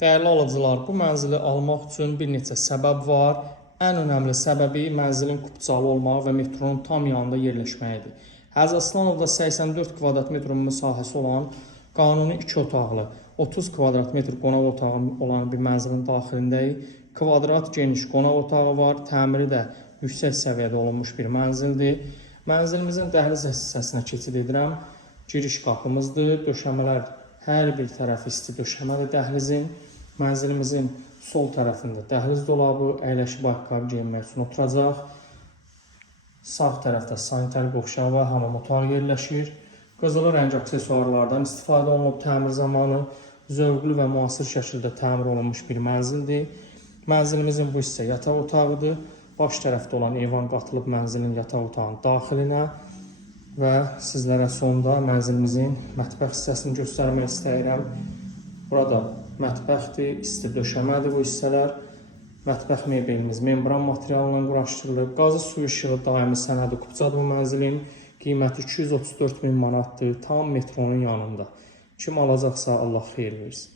Dəyərli alıcılar, bu mənzili almaq üçün bir neçə səbəb var. Ən önəmli səbəbi mənzilin kupçalı olmağı və metronun tam yanında yerləşməyidir. Hacı Aslanovda 84 kvadrat metr müsahəsi olan qanuni 2 otaqlı, 30 kvadrat metr qonaq otağı olan bir mənzilin daxilindəyik. Kvadrat geniş qonaq otağı var, təmiri də yüksək səviyyədə olunmuş bir mənzildir. Mənzilimizin dəhliz hissəsinə keçid edirəm. Giriş qapımızdır, döşəmələr hər bir tərəfi isti döşəməli dəhlizin. Mənzilimizin sol tərəfində dəhliz dolabı, əyləşib ayaqqabı geyinmək üçün oturacaq. Sağ tərəfdə sanitar qovşağı və hamam otağı yerləşir. Qızılı rəng aksesuarlardan istifadə olunub təmir zamanı zövqlü və müasir şəkildə təmir olunmuş bir mənzildir. Mənzilimizin bu hissə yataq otağıdır. Baş tərəfdə olan eyvan qatılıb mənzilin yataq otağının daxilinə və sizlərə sonda mənzilimizin mətbəx hissəsini göstərmək istəyirəm. Burada mətbəxdir, isti döşəmədir bu hissələr. Mətbəx mebelimiz membran materialından quraşdırılıb. Qazı su işığı daimi sənədi kupçadır bu mənzilin. Qiyməti 234 min manatdır, tam metronun yanında. Kim alacaqsa Allah xeyir versin.